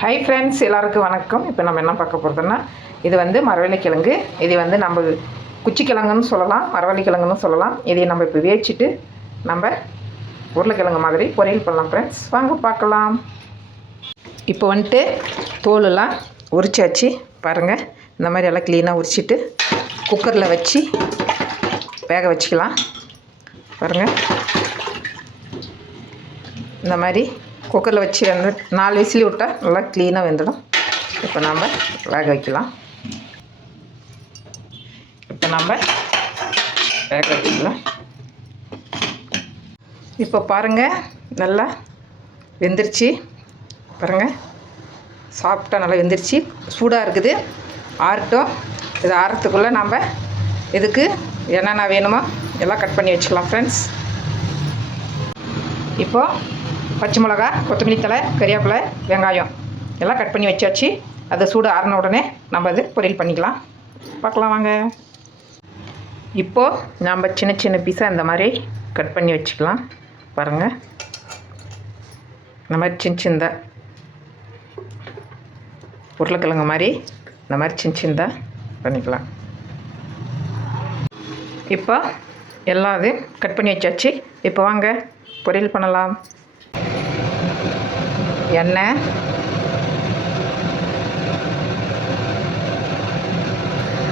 Hi friends, எல்லாருக்கும் வணக்கம். இப்போ நம்ம என்ன பார்க்க போகிறதுன்னா, இது வந்து மரவள்ளிக்கிழங்கு. இது வந்து நம்ம குச்சிக்கிழங்குன்னு சொல்லலாம், மரவள்ளிக்கிழங்குன்னு சொல்லலாம். இதை நம்ம இப்போ வேச்சிட்டு நம்ம உருளைக்கிழங்கு மாதிரி பொரியல் பண்ணலாம். ஃப்ரெண்ட்ஸ் வாங்க பார்க்கலாம். இப்போ வந்துட்டு தோலெல்லாம் உரிச்சாச்சு பாருங்கள். இந்த மாதிரி எல்லாம் க்ளீனாக உரிச்சிட்டு குக்கரில் வச்சு வேக வச்சுக்கலாம். பாருங்கள், இந்த மாதிரி குக்கரில் வச்சு 4 விசிலி விட்டால் நல்லா க்ளீனாக வெந்துடும். இப்போ நம்ம வேக வைக்கலாம். இப்போ பாருங்கள், நல்லா வெந்துருச்சு. பாருங்கள், சாஃப்டாக நல்லா வெந்துருச்சு. சூடாக இருக்குது, ஆறட்டும். இது ஆறத்துக்குள்ளே நம்ம இதுக்கு என்னென்ன வேணுமோ எல்லாம் கட் பண்ணி வச்சுக்கலாம். ஃப்ரெண்ட்ஸ், இப்போது பச்சை மிளகா, கொத்தமல்லி தழை, கறிவேப்பிலை, வெங்காயம் எல்லாம் கட் பண்ணி வச்சாச்சு. அதை சூடு ஆறின உடனே நம்ம அது பொரியல் பண்ணிக்கலாம். பார்க்கலாம் வாங்க. இப்போது நம்ம சின்ன சின்ன பீஸாக இந்த மாதிரி கட் பண்ணி வச்சுக்கலாம். பாருங்கள், இந்த மாதிரி சின்ன உருளைக்கிழங்கு மாதிரி இந்த மாதிரி சின்னதாக பண்ணிக்கலாம். இப்போ எல்லாம் அது கட் பண்ணி வச்சாச்சு. இப்போ வாங்க பொரியல் பண்ணலாம். எண்ணெய்,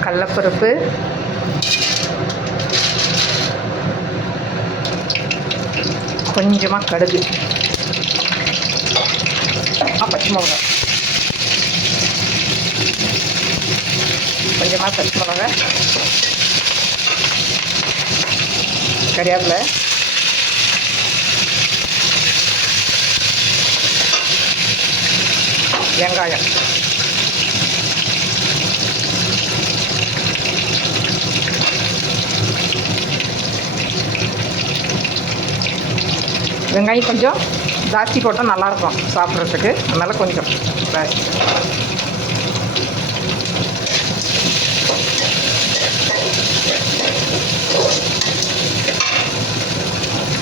கடலைப்பருப்பு, கொஞ்சமாக கடுகு, பச்சை மிளகா, கொஞ்சமாக பச்சை மிளகா, கறிவேப்பிலை, வெங்காயம், வெங்காயம் கொஞ்சம் ஜாஸ்தி போட்டால் நல்லாயிருக்கும் சாப்பிட்றதுக்கு. அதனால் கொஞ்சம் ஜாஸ்தி.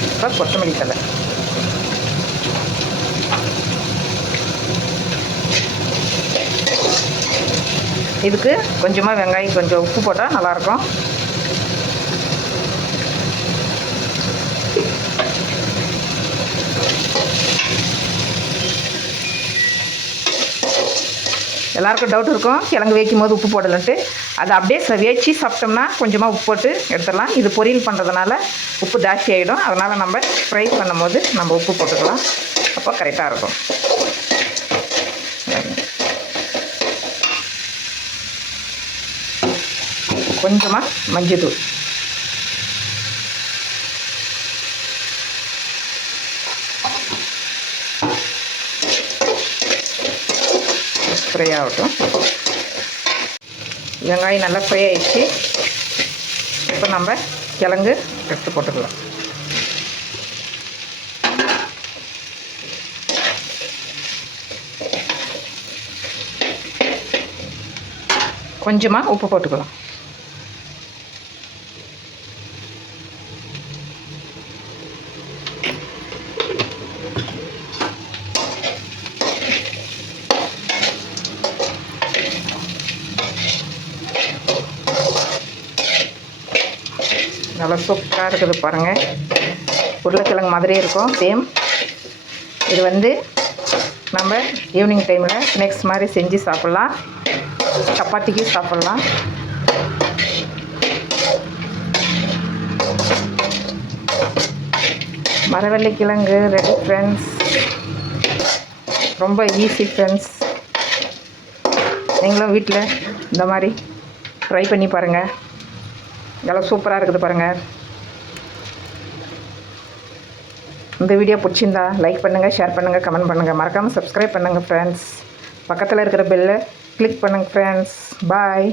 இப்போ கொத்தமல்லி தழை, இதுக்கு கொஞ்சமாக வெங்காயம் கொஞ்சம் உப்பு போட்டால் நல்லாயிருக்கும். எல்லாருக்கும் டவுட் இருக்கும், கிழங்கு வைக்கும் போது உப்பு போடலன்ட்டு. அதை அப்படியே வேச்சு சாப்பிட்டோம்னா கொஞ்சமாக உப்பு போட்டு எடுத்துடலாம். இது பொரியல் பண்ணுறதுனால உப்பு ஜாஸ்தி ஆகிடும். அதனால் நம்ம ஃப்ரை பண்ணும்போது நம்ம உப்பு போட்டுக்கலாம். அப்போ கரெக்டாக இருக்கும். கொஞ்சமாக மஞ்சள், ஃப்ரை ஆகட்டும். வெங்காயம் நல்லா ஃப்ரை ஆகிடுச்சு. இப்போ நம்ம கிழங்கு எடுத்து போட்டுக்கலாம். கொஞ்சமாக உப்பு போட்டுக்கலாம். நல்லா சூப்பராக இருக்குது பாருங்கள். உருளைக்கிழங்கு மாதிரியே இருக்கும் சேம். இது வந்து நம்ம ஈவினிங் டைமில் ஸ்நாக்ஸ் மாதிரி செஞ்சு சாப்பிட்லாம். சப்பாத்திக்கு சாப்பிட்லாம். மரவள்ளிக்கிழங்கு ரெடி ஃப்ரெண்ட்ஸ். ரொம்ப ஈஸி ஃப்ரெண்ட்ஸ். நீங்களும் வீட்டில் இந்த மாதிரி ட்ரை பண்ணி பாருங்கள். இதெல்லாம் சூப்பராக இருக்குது பாருங்கள். இந்த வீடியோ பிடிச்சிருந்தா லைக் பண்ணுங்கள், ஷேர் பண்ணுங்கள், கமெண்ட் பண்ணுங்கள். மறக்காமல் சப்ஸ்கிரைப் பண்ணுங்கள் ஃப்ரெண்ட்ஸ். பக்கத்தில் இருக்கிற பெல்லை கிளிக் பண்ணுங்கள் ஃப்ரெண்ட்ஸ். பாய்.